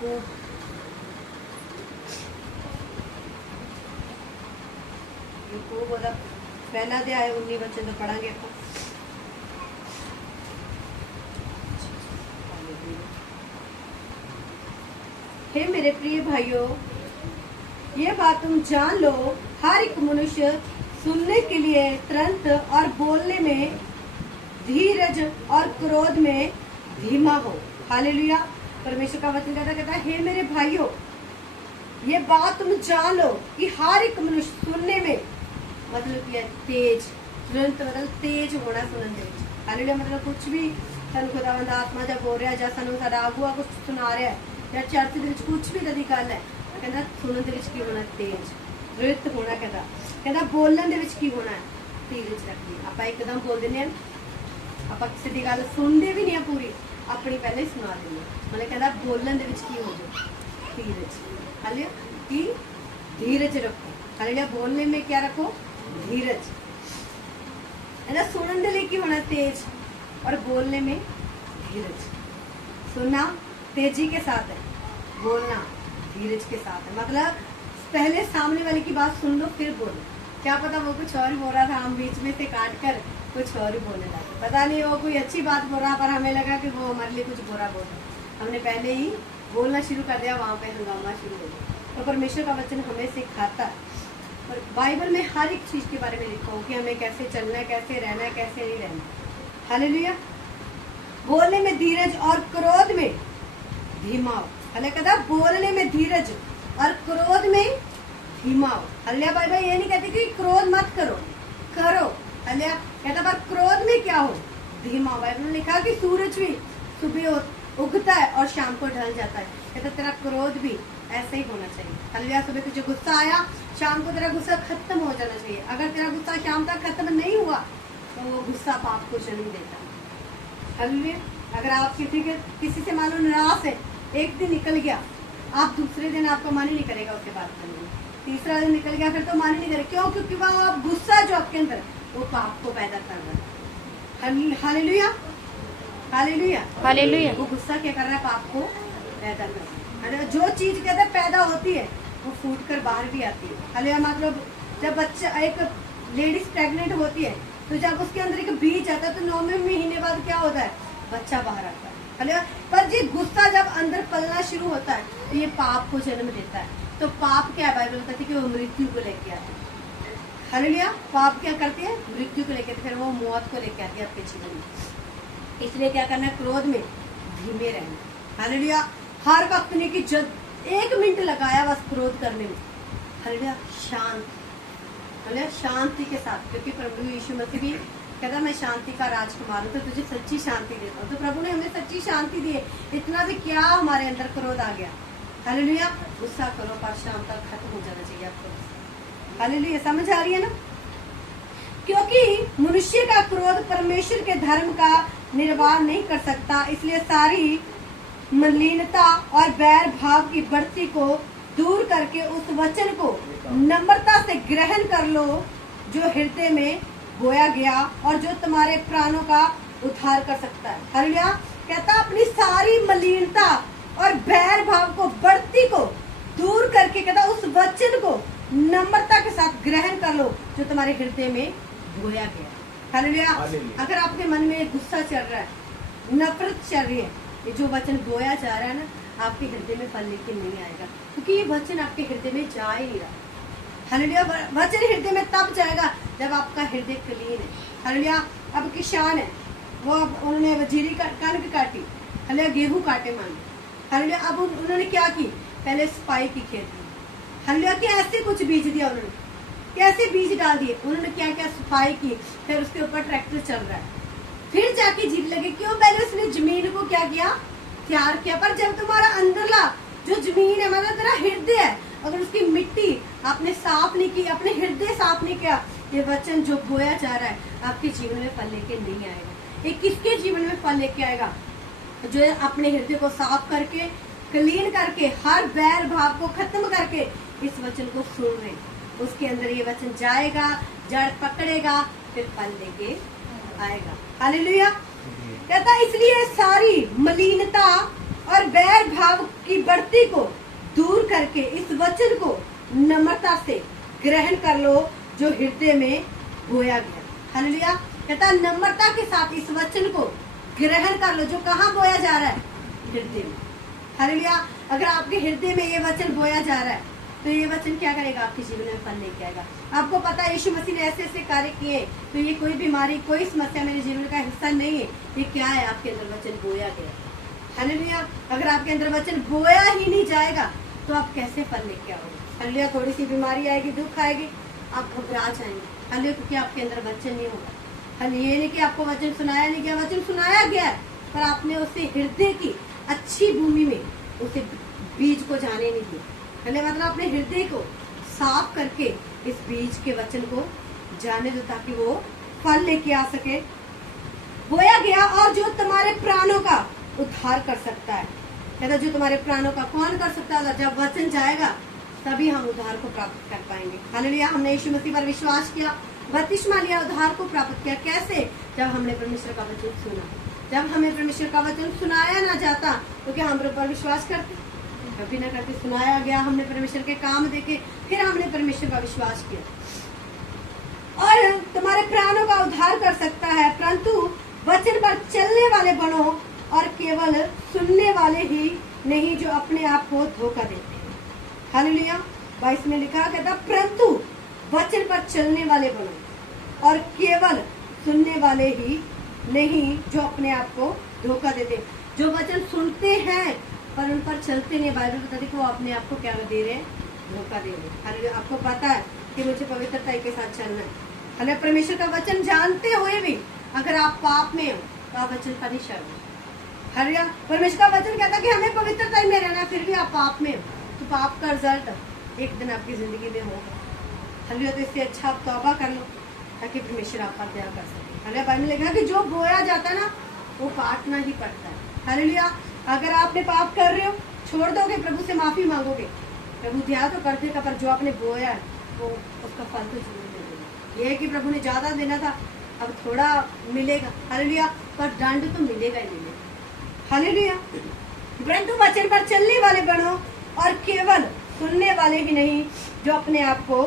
याकूब ओदा पहला अध्याय 19 वचन तो पढ़ांगे अपन। हे मेरे प्रिय भाइयों, ये बात तुम जान लो, हर एक मनुष्य सुनने के लिए तुरंत और बोलने में धीरज और क्रोध में धीमा हो। हालेलुया। परमेश्वर का वचन कहता है, हे मेरे भाइयों, ये बात तुम जान लो कि हर एक मनुष्य सुनने में मतलब क्या तेज, तुरंत मतलब तेज होना सुनने में। हालेलुया। मतलब कुछ भी सानू खुदावंद आत्मा जब बोल रहा है, ਜਾਂ ਸਾਨੂੰ ਸਾਡਾ ਆਗੂਆ ਕੁਝ ਸੁਣਾ ਰਿਹਾ ਹੈ, ਜਾਂ ਚਰਚ ਦੇ ਵਿੱਚ ਕੁਝ ਵੀ ਦੀ ਗੱਲ ਹੈ, ਕਹਿੰਦਾ ਸੁਣਨ ਦੇ ਵਿੱਚ ਕੀ ਹੋਣਾ, ਤੇਜ਼, ਤੁਰੰਤ ਹੋਣਾ। ਕਹਿੰਦਾ ਬੋਲਣ ਦੇ ਵਿੱਚ ਕੀ ਹੋਣਾ, ਧੀਰਜ ਰੱਖਣੀ। ਆਪਾਂ ਇੱਕਦਮ ਬੋਲ ਦਿੰਦੇ ਹਾਂ, ਆਪਾਂ ਕਿਸੇ ਦੀ ਗੱਲ ਸੁਣਦੇ ਵੀ ਨਹੀਂ ਆ ਪੂਰੀ, ਆਪਣੀ ਪਹਿਲੇ ਹੀ ਸੁਣਾ ਦਿੰਦੇ। मतलब कहता बोलन दे विच की हो जाए, धीरज। हालेलुया। कि धीरज रखो। हालेलुया। बोलने में क्या रखो, धीरज। है ना। सुनने दे लिए की होना, तेज, और बोलने में धीरज। सुनना तेजी के साथ है, बोलना धीरज के साथ है। मतलब पहले सामने वाले की बात सुन लो फिर बोलो। क्या पता वो कुछ और बोल रहा था, हम बीच में से काट कर कुछ और ही बोलने लगे। पता नहीं वो कोई अच्छी बात बोल रहा, पर हमें लगा कि वो हमारे लिए कुछ बुरा बोल रहा। हमने पहले ही बोलना शुरू कर दिया, वहाँ पे हंगामा शुरू हो गया। तो परमेश्वर का वचन हमें सिखाता है, और बाइबल में हर एक चीज के बारे में लिखा हो कि हमें कैसे चलना है, कैसे रहना है, कैसे नहीं रहना। हालेलुया। बोलने में धीरज और क्रोध में धीमा हो। हालेलुया। कहता बोलने में धीरज और क्रोध में धीमा हो। हालेलुया। बाइबल ये नहीं कहती कि क्रोध मत करो, करो। हालेलुया। कहता पर क्रोध में क्या हो, धीमा हो। बाइबल में लिखा कि सूरज भी सुबह उगता है और शाम को ढल जाता है। कहता तेरा क्रोध भी ऐसे ही होना चाहिए। हालेलुया। सुबह तुझे गुस्सा आया, शाम को तेरा गुस्सा खत्म हो जाना चाहिए। अगर तेरा गुस्सा शाम तक खत्म नहीं हुआ तो वो गुस्सा पाप को जन्म देता है। हालेलुया। अगर आप किसी से मानो नाराज है, एक दिन निकल गया, आप दूसरे दिन आपका मन ही नहीं करेगा उससे बात करने में, तीसरा दिन निकल गया फिर तो मन ही नहीं करेगा। क्यों? क्योंकि वह आप गुस्सा जो आपके अंदर वो पाप को पैदा कर रहा है। हालेलुया। हालेलुया। हालेलुया। वो गुस्सा क्या कर रहा है, पाप को पैदा कर रहा है। जो चीज कहते हैं पैदा होती है वो फूट कर बाहर भी आती है। हालेलुया। मतलब जब बच्चा, एक लेडीज प्रेग्नेंट होती है तो जब उसके अंदर एक बीज आता है तो 9वें महीने बाद क्या होता है, बच्चा बाहर आता है। हालेलुया। पर ये गुस्सा जब अंदर पलना शुरू होता है तो ये पाप को जन्म देता है। तो पाप क्या है, बाइबल कहती है कि वो मृत्यु को लेके आते हैं। हालेलुया। पाप क्या करते हैं, मृत्यु को लेके, फिर वो मौत को लेके आती है आपके जीवन में। इसलिए क्या करना है, क्रोध में धीमे रहना। हालेलुया। हर वक्त नहीं कि जब 1 मिनट लगाया बस क्रोध करने में। हालेलुया। शांत, हालेलुया, शांति के साथ, क्योंकि प्रभु यीशु मसीह भी कहता मैं शांति का राजकुमार हूँ, तो तुझे सच्ची शांति देता हूँ। तो प्रभु ने हमें सच्ची शांति दी है। इतना भी क्या हमारे अंदर क्रोध आ गया। हालेलुया। गुस्सा करो पर शाम तक खत्म हो जाना चाहिए आपको। हालेलुया। समझ आ रही है ना। क्योंकि मनुष्य का क्रोध परमेश्वर के धर्म का निर्वाह नहीं कर सकता, इसलिए सारी मलिनता और बैर भाव की बढ़ती को दूर करके उस वचन को नम्रता से ग्रहण कर लो जो हृदय में बोया गया और जो तुम्हारे प्राणों का उद्धार कर सकता है। हालेलुया। कहता अपनी सारी मलिनता और बैर भाव को, बढ़ती को दूर करके, कहता उस वचन को नम्रता के साथ ग्रहण कर लो जो तुम्हारे हृदय में बोया गया। हालेलुया। अगर आपके मन में गुस्सा चल रहा है, नफरत चल रही है, ये जो वचन बोया जा रहा है ना, आपके हृदय में फल लेके नहीं आएगा, क्योंकि ये वचन आपके हृदय में जा ही नहीं रहा। हालेलुया। वचन हृदय में तब जाएगा जब आपका हृदय क्लीन है। हालेलुया। अब किसान है, वो उन्होंने जीरी कणक काटी, हालेलुया, गेहूं काटे मांगे। हालेलुया। अब उन्होंने क्या की, पहले सफाई की खेत में। हालेलुया। कि ऐसे कुछ बीज दिया उन्होंने, कैसे बीज डाल दिए उन्होंने, क्या क्या सफाई की, फिर उसके ऊपर ट्रैक्टर चल रहा है, फिर जाके जीत लगे। क्यों? पहले उसने जमीन को क्या किया, तैयार किया। पर जब तुम्हारा अंदरला जो जमीन है, मतलब तेरा हृदय है, अगर उसकी मिट्टी आपने साफ नहीं की, अपने हृदय साफ नहीं किया, ये वचन जो बोया जा रहा है आपके जीवन में फल लेके नहीं आएगा। ये किसके जीवन में फल लेके आएगा, जो अपने हृदय को साफ करके, क्लीन करके, हर बैर भाव को खत्म करके इस वचन को सुन रहे, उसके अंदर ये वचन जाएगा, जड़ पकड़ेगा, फिर फल लेके आएगा। हालेलुया। कहता इसलिए सारी मलिनता और बैर भाव की बढ़ती को दूर करके इस वचन को नम्रता से ग्रहण कर लो जो हृदय में बोया गया। हालेलुया। कहता नम्रता के साथ इस वचन को ग्रहण कर लो जो कहाँ बोया जा रहा है, हृदय में। हालेलुया। अगर आपके हृदय में ये वचन बोया जा रहा है तो ये वचन क्या करेगा, आपके जीवन में फल लेके आएगा। आपको पता है यीशु मसीह ने ऐसे ऐसे कार्य किए, तो ये कोई बीमारी कोई समस्या मेरे जीवन का हिस्सा नहीं है। ये क्या है, आपके अंदर वचन बोया गया। हालेलुया। अगर आपके अंदर वचन बोया ही नहीं जाएगा तो आप कैसे फल लेके आओगे। हालेलुया। थोड़ी सी बीमारी आएगी, दुख आएगी, आप घबरा जाएंगे। हालेलुया। क्योंकि आपके अंदर वचन नहीं होगा। ये नहीं कि आपको वचन सुनाया नहीं गया, वचन सुनाया गया है, पर आपने उसे हृदय की अच्छी भूमि में उसे बीज को जाने नहीं दिया। मतलब अपने हृदय को साफ करके इस बीज के वचन को जाने दो ताकि वो फल लेके आ सके। बोया गया और जो तुम्हारे प्राणों का उद्धार कर सकता है। कहता जो तुम्हारे प्राणों का कौन कर सकता है, जब वचन जाएगा तभी हम उद्धार को प्राप्त कर पाएंगे। हालेलुया। हमने यीशु मसीह पर विश्वास किया, बपतिस्मा लिया, उद्धार को प्राप्त किया। कैसे? जब हमने परमेश्वर का वचन सुना। जब हमें परमेश्वर का वचन सुनाया ना जाता तो क्या हम पर विश्वास करते? कभी ना करते। सुनाया गया, हमने परमेश्वर के काम देखे, फिर हमने परमेश्वर का विश्वास किया। और तुम्हारे प्राणों का उद्धार कर सकता है, परंतु वचन पर चलने वाले बनो और केवल सुनने वाले ही नहीं जो अपने आप को धोखा देते हैं। हालेलुया। 22 में लिखा कहता परंतु वचन पर चलने वाले बनो और केवल सुनने वाले ही नहीं जो अपने आप को धोखा देते। जो वचन सुनते हैं पर उन पर चलते नहीं, बाइबल बताती है वो अपने आप को क्या दे रहे हैं, धोखा दे रहे हैं। हालेलुया। आपको पता है कि मुझे पवित्रता के साथ चलना है। हालेलुया। परमेश्वर का वचन जानते हुए भी अगर आप पाप में हो तो आप वचन पर नहीं चल। हालेलुया। परमेश्वर का वचन कहता है कि हमें पवित्रता में रहना, फिर भी आप पाप में हो तो पाप का रिजल्ट एक दिन आपकी जिंदगी में होगा। हालेलुया। तो इससे अच्छा आप तौबा कर लो ताकि परमेश्वर आप पर दया कर सके। हालेलुया। बाइबल में लिखा है कि जो बोया जाता है ना वो काटना ही पड़ता है। हालेलुया। अगर आपने पाप कर रहे हो, छोड़ दोगे, प्रभु से माफी मांगोगे, प्रभु दया तो कर देगा, पर जो आपने बोया है वो उसका फल तो जरूर दे देगा। ये है कि प्रभु ने ज्यादा देना था, अब थोड़ा मिलेगा। हालेलुया। पर दंड तो मिलेगा ही मिलेगा। हालेलुया। परंतु वचन पर चलने वाले बनो और केवल सुनने वाले ही नहीं जो अपने आप को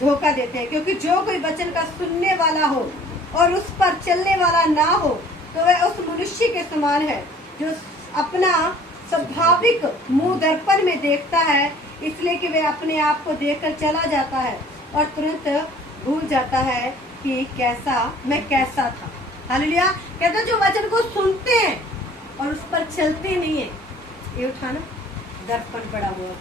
धोखा देते हैं। क्योंकि जो कोई वचन का सुनने वाला हो और उस पर चलने वाला ना हो तो वह उस मनुष्य के समान है जो अपना स्वाभाविक मुंह दर्पण में देखता है, इसलिए कि वह अपने आप को देखकर चला जाता है और तुरंत भूल जाता है कि मैं कैसा था। हालेलुया। कहता जो वचन को सुनते हैं और उस पर चलते नहीं है, ये उठाना दर्पण पड़ा हुआ।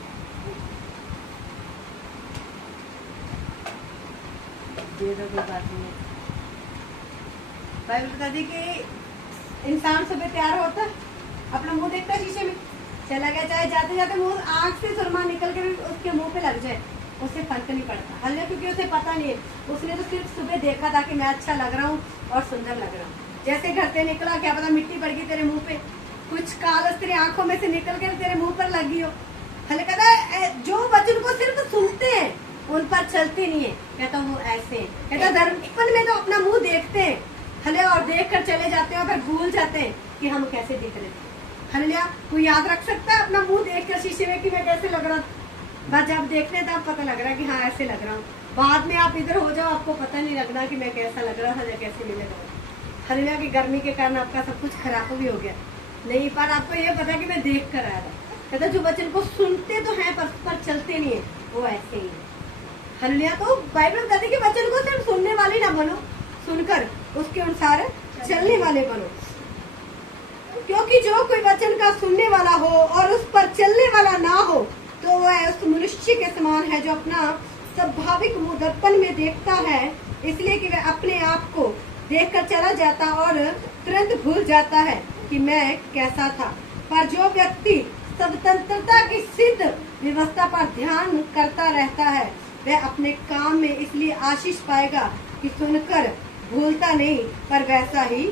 ये तो कोई बात नहीं है। बाइबल बताती कि इंसान सुबह तैयार होता है, अपना मुंह देखता है शीशे में, चला गया, चाहे जाते जाते मुंह आंख से सुरमा निकल कर उसके मुंह पे लग जाए, उससे फर्क नहीं पड़ता। हालेलुया। क्योंकि उसे पता नहीं है, उसने तो सिर्फ सुबह देखा था कि मैं अच्छा लग रहा हूँ और सुंदर लग रहा हूँ। जैसे घर से निकला, क्या पता मिट्टी पड़ गई तेरे मुंह पे, कुछ कालस तेरी आंखों में से निकल कर तेरे मुंह पर लगी हो। हालेलुया। कहता जो वचन को सिर्फ सुनते हैं उन पर चलते नहीं है, कहता वो ऐसे हैं। कहता दर्पण में तो अपना मुंह देखते हैं, हालेलुया, और देख कर चले जाते हैं और फिर भूल जाते हैं कि हम कैसे दिख रहे थे। हालेलुया। कोई याद रख सकता है अपना मुंह देख कर शीशे में कि मैं कैसे लग रहा था? बस जब देखते हैं तब पता लग रहा है कि हाँ ऐसे लग रहा हूँ। बाद में आप इधर हो जाओ, आपको पता नहीं लगना कि मैं कैसा लग रहा था या कैसे नहीं लग रहा। हालेलुया। की गर्मी के कारण आपका सब कुछ खराब भी हो गया नहीं, पर आपको ये पता कि मैं देख कर आया था। कहता जो वचन को सुनते तो हैं पर चलते नहीं है, वो ऐसे ही है। हालेलुया। तो बाइबल कहती है कि वचन को सिर्फ सुनने वाले ना बनो, सुनकर उसके अनुसार चलने वाले बनो। क्योंकि जो कोई वचन का सुनने वाला हो और उस पर चलने वाला ना हो तो वह उस मनुष्य के समान है जो अपना स्वाभाविक मुंह दर्पण में देखता है, इसलिए कि वह अपने आप को देखकर चला जाता और तुरंत भूल जाता है कि मैं कैसा था। पर जो व्यक्ति स्वतंत्रता की सिद्ध व्यवस्था पर ध्यान करता रहता है वह अपने काम में इसलिए आशीष पाएगा कि सुनकर भूलता नहीं पर वैसा ही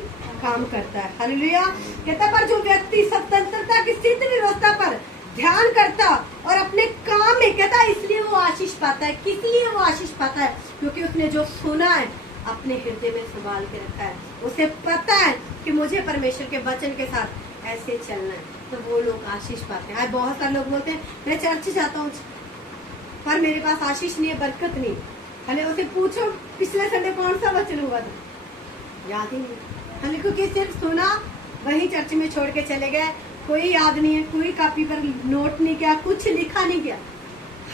काम करता है। हालेलुया। कहता पर जो व्यक्ति स्वतंत्रता की सिद्ध व्यवस्था पर ध्यान करता और अपने काम में, कहता इसलिए वो आशीष पाता है। किस लिए वो आशीष पाता है? क्योंकि उसने जो सुना है अपने हृदय में संभाल के रखा है। उसे पता है कि मुझे परमेश्वर के वचन के साथ ऐसे चलना है। तो वो लोग आशीष पाते हैं। आज बहुत सारे लोग बोलते हैं मैं चर्च जाता हूँ पर मेरे पास आशीष नहीं है, बरकत नहीं। हले उसे पूछो पिछले संडे कौन सा वचन हुआ था, याद ही नहीं। हले क्योंकि सिर्फ सुना वही चर्च में छोड़ के चले गए, कोई याद नहीं है, कोई कॉपी पर नोट नहीं किया, कुछ लिखा नहीं किया।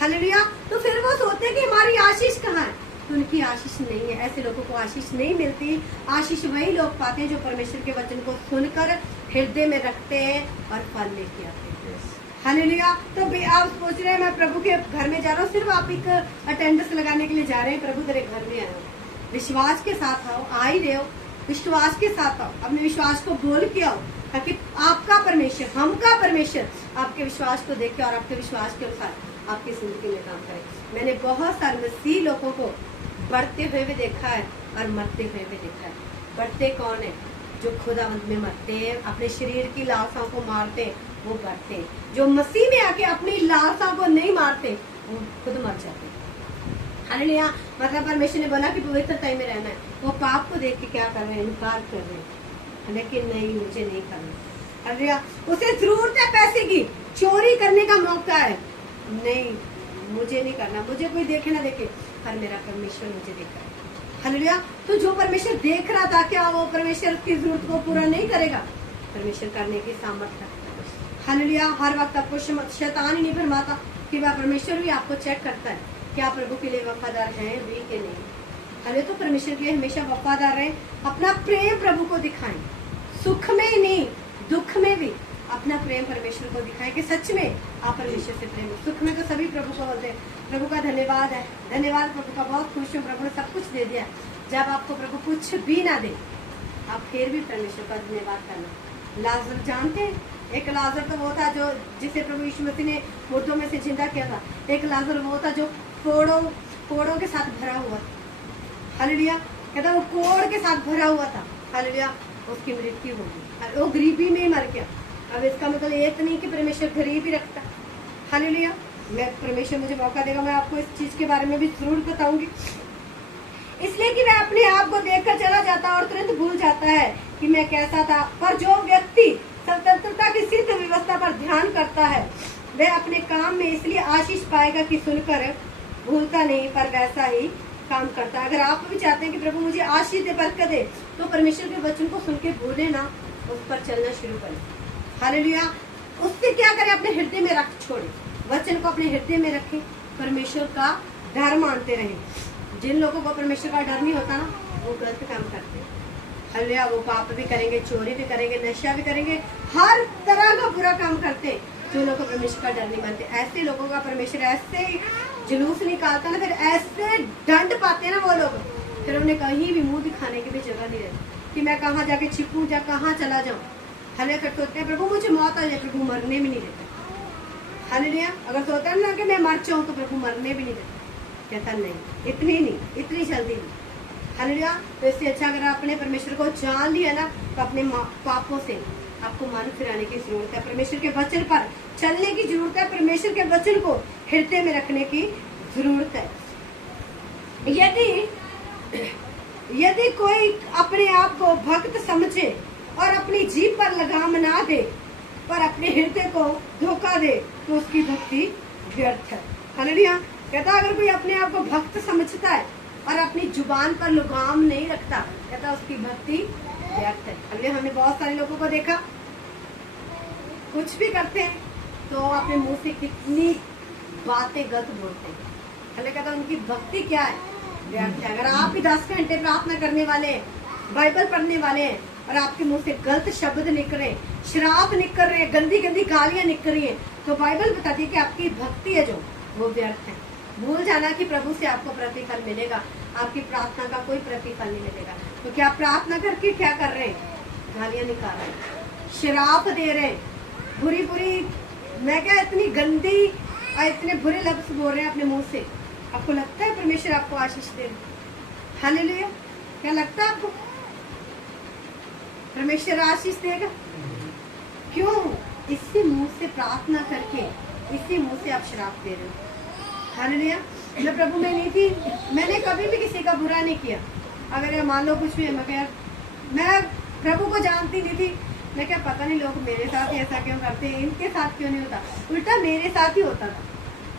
हालेलुया। तो फिर वो सोचते हैं कि हमारी आशीष कहाँ है, तो उनकी आशीष नहीं है। ऐसे लोगों को आशीष नहीं मिलती। आशीष वही लोग पाते हैं जो परमेश्वर के वचन को सुनकर हृदय में रखते हैं और फल लेके आते हैं। हालेलुया। तो आप सोच रहे हैं मैं प्रभु के घर में जा रहा हूँ, सिर्फ आप एक अटेंडेंस लगाने के लिए जा रहे हैं, प्रभु तेरे घर में आए हो। विश्वास के साथ आओ, आ ही रहे हो, विश्वास के साथ आओ, अपने विश्वास को बोल के आओ, ताकि आपका परमेश्वर, हमका परमेश्वर आपके विश्वास को देखे और आपके विश्वास के अनुसार आपकी जिंदगी में काम करे। मैंने बहुत सारे मसीह लोगों को बढ़ते हुए भी देखा है और मरते हुए भी देखा है। बढ़ते कौन है? जो खुदावंत में मरते हैं, अपने शरीर की लालसाओं को मारते हैं, वो बढ़ते हैं। जो मसीह में आके अपनी लालसाओं को नहीं मारते, वो खुद मर जाते हैं। हालेलुया। मतलब परमेश्वर ने बोला कि पवित्रता में रहना है, वो पाप को देख के क्या कर रहे हैं? इनकार कर रहे हैं, लेकिन नहीं, मुझे नहीं करना। हालेलुया। उसे जरूरत है पैसे की, चोरी करने का मौका है, नहीं, मुझे नहीं करना, मुझे कोई देखे ना देखे, पर मेरा परमेश्वर मुझे देख रहा है। हालेलुया। तो जो परमेश्वर देख रहा था, क्या वो परमेश्वर की जरूरत को पूरा नहीं करेगा? परमेश्वर करने की सामर्थ्य रखता है। हालेलुया। हर वक्त आपको शैतान ही नहीं भरमाता कि वह परमेश्वर भी आपको चेक करता है, क्या प्रभु के लिए वफादार है भी कि नहीं। हालेलुया। तो परमेश्वर के लिए हमेशा वफादार रहे, अपना प्रेम प्रभु को दिखाएं, सुख में नहीं दुख में भी अपना प्रेम परमेश्वर को दिखाएं कि सच में आप परमेश्वर से प्रेम। सुख में तो सभी प्रभु को बोलते हैं, प्रभु का धन्यवाद है, धन्यवाद प्रभु का, बहुत खुश हूँ, प्रभु ने सब कुछ दे दिया। जब आपको प्रभु कुछ भी ना दे, आप फिर भी परमेश्वर का धन्यवाद करना। लाजर जानते हैं, एक लाजर तो वो था जो जिसे प्रभु यीशु मसीह ने मुर्दों में से जिंदा किया था। एक लाजर वो था जो कोड़ों के साथ भरा हुआ था। हालेलुया। कहता वो कोड़ के साथ भरा हुआ था। हालेलुया। उसकी मृत्यु हो गई, वो गरीबी में मर गया। अब इसका मतलब ये तो नहीं कि परमेश्वर गरीब ही रखता। हालेलुया। मैं परमेश्वर मुझे मौका देगा, मैं आपको इस चीज के बारे में भी जरूर बताऊंगी, इसलिए कि मैं अपने आप को देखकर चला जाता और तुरंत भूल जाता है कि मैं कैसा था। पर जो व्यक्ति स्वतंत्रता की सिद्ध व्यवस्था पर ध्यान करता है, वह अपने काम में इसलिए आशीष पाएगा कि सुनकर भूलता नहीं, पर वैसा ही काम करता है। अगर आप भी चाहते हैं कि प्रभु मुझे आशीष दे, बरकत दे, तो परमेश्वर के वचन को सुन के भूले ना, उस पर चलना शुरू करें। हालेलुया। उससे क्या करें? अपने हृदय में रख छोड़े, वचन को अपने हृदय में रखें, परमेश्वर का डर मानते रहें। जिन लोगों को परमेश्वर का डर नहीं होता ना, वो गलत काम करते हैं। हालेलुया। वो पाप भी करेंगे, चोरी भी करेंगे, नशा भी करेंगे, हर तरह का बुरा काम करते हैं। जो लोग परमेश्वर का डर नहीं मानते, ऐसे लोगों का परमेश्वर ऐसे जुलूस निकालता ना, फिर ऐसे दंड पाते हैं ना वो लोग, फिर उन्हें कहीं भी मुंह दिखाने की भी जगह नहीं रहती कि मैं कहाँ जाके छिपूं या कहाँ चला जाऊं। हालेलुया। फिर सोचते हैं प्रभु मुझे मौत आ जाए, प्रभु मरने भी नहीं देता। हालेलुया। अगर सोचता है ना कि मैं मर जाऊं तो प्रभु मरने भी नहीं देता, कहता नहीं, इतनी नहीं, इतनी जल्दी नहीं। हालेलुया। तो इससे अच्छा अगर आपने परमेश्वर को जान लिया ना, तो अपने पापों से आपको मन फिराने की जरूरत है, परमेश्वर के वचन पर चलने की जरूरत है, परमेश्वर के वचन को हृदय में रखने की जरूरत है। यदि कोई अपने आप को भक्त समझे और अपनी जीभ पर लगाम ना दे, पर अपने हृदय को धोखा दे, तो उसकी भक्ति व्यर्थ है। हालेलुया। कहता अगर कोई अपने आप को भक्त समझता है और अपनी जुबान पर लगाम नहीं रखता, कहता उसकी भक्ति व्यर्थ है। हालेलुया। हमने बहुत सारे लोगों को देखा, कुछ भी करते हैं तो अपने मुंह से कितनी बातें गलत बोलते हैं। हालेलुया। कहता उनकी भक्ति क्या है? व्यर्थ है। अगर आप भी 10 घंटे प्रार्थना करने वाले हैं, बाइबल पढ़ने वाले हैं, और आपके मुंह से गलत शब्द निकल रहे, श्राप निकल रहे, गंदी गंदी गालियां निकल रही है, तो बाइबल बताती है कि आपकी भक्ति है जो वो व्यर्थ है। भूल जाना कि प्रभु से आपको प्रतिफल मिलेगा, आपकी प्रार्थना का कोई प्रतिफल नहीं मिलेगा। तो क्या प्रार्थना करके क्या कर रहे हैं? गालियां निकाल रहे हैं, श्राप दे रहे हैं, बुरी बुरी, मैं क्या इतनी गंदी और इतने बुरे लफ्ज बोल रहे हैं अपने मुंह से। आपको लगता है परमेश्वर आपको आशीष दे रहे? हालेलुया। क्या लगता है आपको परमेश्वर आशीष देगा? क्यों? इसी मुंह से प्रार्थना करके, इसी मुंह से आप श्राप दे रहे हो। हालेलुया। मैं प्रभु में नहीं थी, मैंने कभी भी किसी का बुरा नहीं किया। अगर मान लो कुछ भी है, मैं प्रभु को जानती नहीं थी, मैं क्या पता नहीं लोग मेरे साथ ऐसा क्यों करते हैं, इनके साथ क्यों नहीं होता, उल्टा मेरे साथ ही होता था।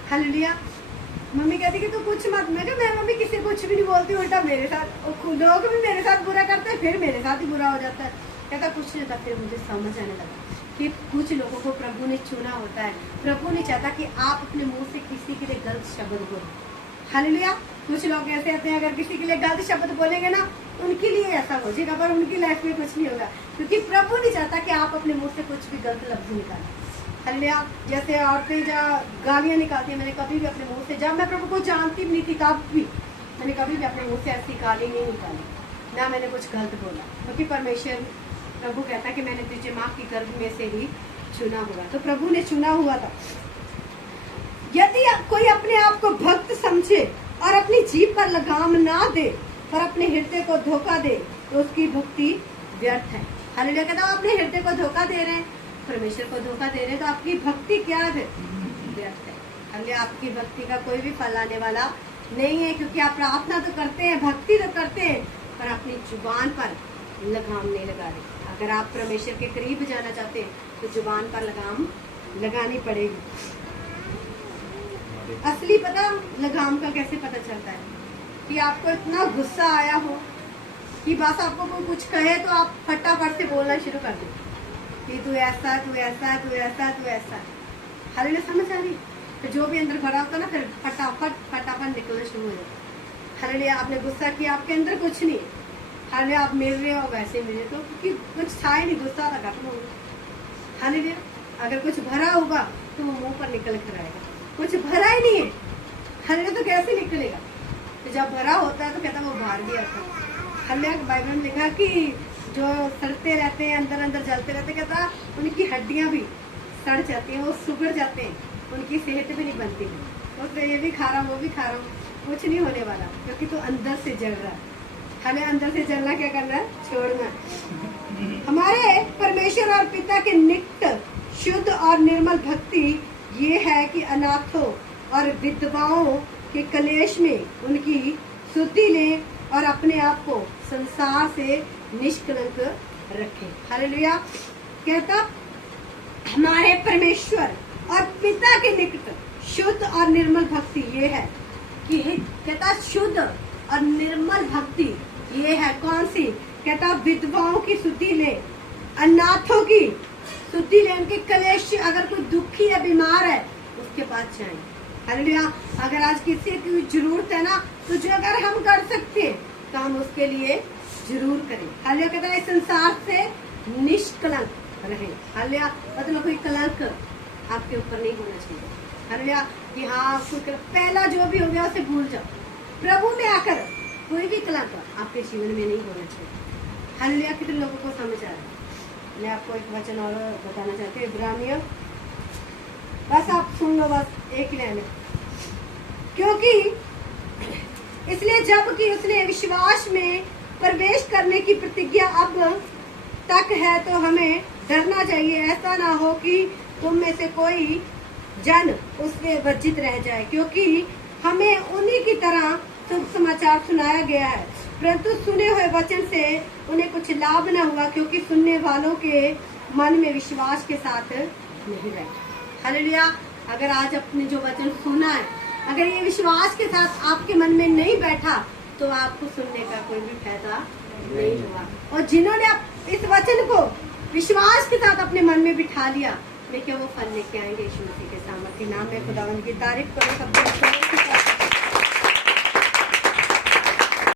हालेलुया। मम्मी कहती कि तू कुछ मत, मैं क्या मैं मम्मी किसी कुछ भी नहीं बोलती, उल्टा मेरे साथ लोग भी मेरे साथ बुरा करते हैं, फिर मेरे साथ ही बुरा हो जाता है। कहता कुछ नहीं होता। फिर मुझे समझ आने लगा कि कुछ लोगों को प्रभु ने चुना होता है। प्रभु नहीं चाहता कि आप अपने मुंह से किसी के लिए गलत शब्द बोलो। हालेलुया। कुछ लोग ऐसे होते हैं, अगर किसी के लिए गलत शब्द बोलेंगे ना, उनके लिए ऐसा हो जाएगा, पर उनकी लाइफ में कुछ नहीं होगा, क्योंकि प्रभु नहीं चाहता कि आप अपने मुंह से कुछ भी गलत लफ्ज निकालें। हालेलुया। जैसे औरतें जहाँ गालियाँ निकालती हैं, मैंने कभी भी अपने मुंह से, जब मैं प्रभु को जानती भी नहीं थी तब भी मैंने कभी भी अपने मुंह से ऐसी गाली नहीं निकाली, ना मैंने कुछ गलत बोला, क्योंकि परमेश्वर प्रभु कहता है कि मैंने तुझे माँ की गर्भ में से ही चुना हुआ। तो प्रभु ने चुना हुआ था। यदि कोई अपने आप को भक्त समझे और अपनी जीभ पर लगाम ना दे और अपने हृदय को धोखा दे, तो उसकी भक्ति व्यर्थ है। हालेलुया। कहता है अपने हृदय को धोखा दे रहे हैं, परमेश्वर को धोखा दे रहे हैं, तो आपकी भक्ति क्या है? व्यर्थ है। हालेलुया। आपकी भक्ति का कोई भी फल आने वाला नहीं है, क्योंकि आप प्रार्थना तो करते हैं, भक्ति तो करते हैं, पर अपनी जुबान पर लगाम नहीं लगा रहे। अगर आप परमेश्वर के करीब जाना चाहते हैं तो जुबान पर लगाम लगानी पड़ेगी। असली पता लगाम का कैसे पता चलता है? कि आपको इतना गुस्सा आया हो कि बस आपको कोई कुछ कहे तो आप फटाफट से बोलना शुरू कर दो कि तू ऐसा, तू ऐसा, तू ऐसा, तू ऐसा। हालेलुया। समझ आ रही? तो जो भी अंदर भरा होता ना, फिर फटाफट निकलना शुरू हो जाता। हालेलुया। आपने गुस्सा किया, आपके अंदर कुछ नहीं, हालेलुया, आप मिल रहे हो वैसे मिले, तो क्योंकि कुछ था ही नहीं, गुस्सा था खत्म हो गया। हालेलुया। अगर कुछ भरा होगा तो वो मुंह पर निकल कर आएगा, कुछ भरा ही नहीं है, हालेलुया, तो कैसे निकलेगा? तो जब भरा होता है तो कहता वो बाहर भी आता है। हालेलुया। बाइबल में लिखा कि जो सड़ते रहते हैं, अंदर अंदर जलते रहते, कहता उनकी हड्डियां भी सड़ जाती हैं, वो सुगड़ जाते हैं, उनकी सेहत भी नहीं बनती है। तो ये भी खा रहा हूँ, वो भी खा रहा हूँ, कुछ नहीं होने वाला, क्योंकि तो अंदर से जल रहा है। हमें अंदर से जलना क्या करना है? छोड़ना। हमारे परमेश्वर और पिता के निकट शुद्ध और निर्मल भक्ति ये है कि अनाथों और विधवाओं के कलेश में उनकी शुद्धि लें और अपने आप को संसार से निष्कलंक रखें। हालेलुया। कहता हमारे परमेश्वर और पिता के निकट शुद्ध और निर्मल भक्ति ये है कि, कहता शुद्ध और निर्मल भक्ति ये है कौन सी? कहता विधवाओं की शुद्धि ले, अनाथों की शुद्धि ले, उनके कलेश, अगर कोई दुखी या बीमार है उसके पास जाएं। हालेलुया। अगर आज किसी की जरूरत है ना, तो जो अगर हम कर सकते हैं तो हम उसके लिए जरूर करें। हालेलुया। कहता है संसार से निष्कलंक रहे। हालेलुया। मतलब कोई कलंक आपके ऊपर नहीं होना चाहिए। हालेलुया। कि हाँ कोई पहला जो भी हो गया उसे भूल जाओ, प्रभु में आकर कोई भी कलंक आपके जीवन में नहीं होना चाहिए। हालेलुया। कितने लोगों को समझ आ रहा है? मैं आपको एक वचन और बताना चाहती हूँ, इब्रानियों, बस आप सुन लो, बस एक लाइन है। क्योंकि इसलिए जबकि उसने विश्वास में प्रवेश करने की प्रतिज्ञा अब तक है, तो हमें डरना चाहिए, ऐसा ना हो कि तुम में से कोई जन उससे वर्जित रह जाए, क्योंकि हमें उन्हीं की तरह शुभ समाचार सुनाया गया है, परंतु सुने हुए वचन से उन्हें कुछ लाभ न हुआ, क्योंकि सुनने वालों के मन में विश्वास के साथ नहीं बैठा। हालेलुया। अगर आज अपने जो वचन सुना है, अगर ये विश्वास के साथ आपके मन में नहीं बैठा, तो आपको सुनने का कोई भी फायदा नहीं हुआ। और जिन्होंने इस वचन को विश्वास के साथ अपने मन में बिठा लिया, देखिए वो फल लेके आएंगे यीशु मसीह के सामर्थ्य नाम में। खुदावंद की तारीफ करो सब।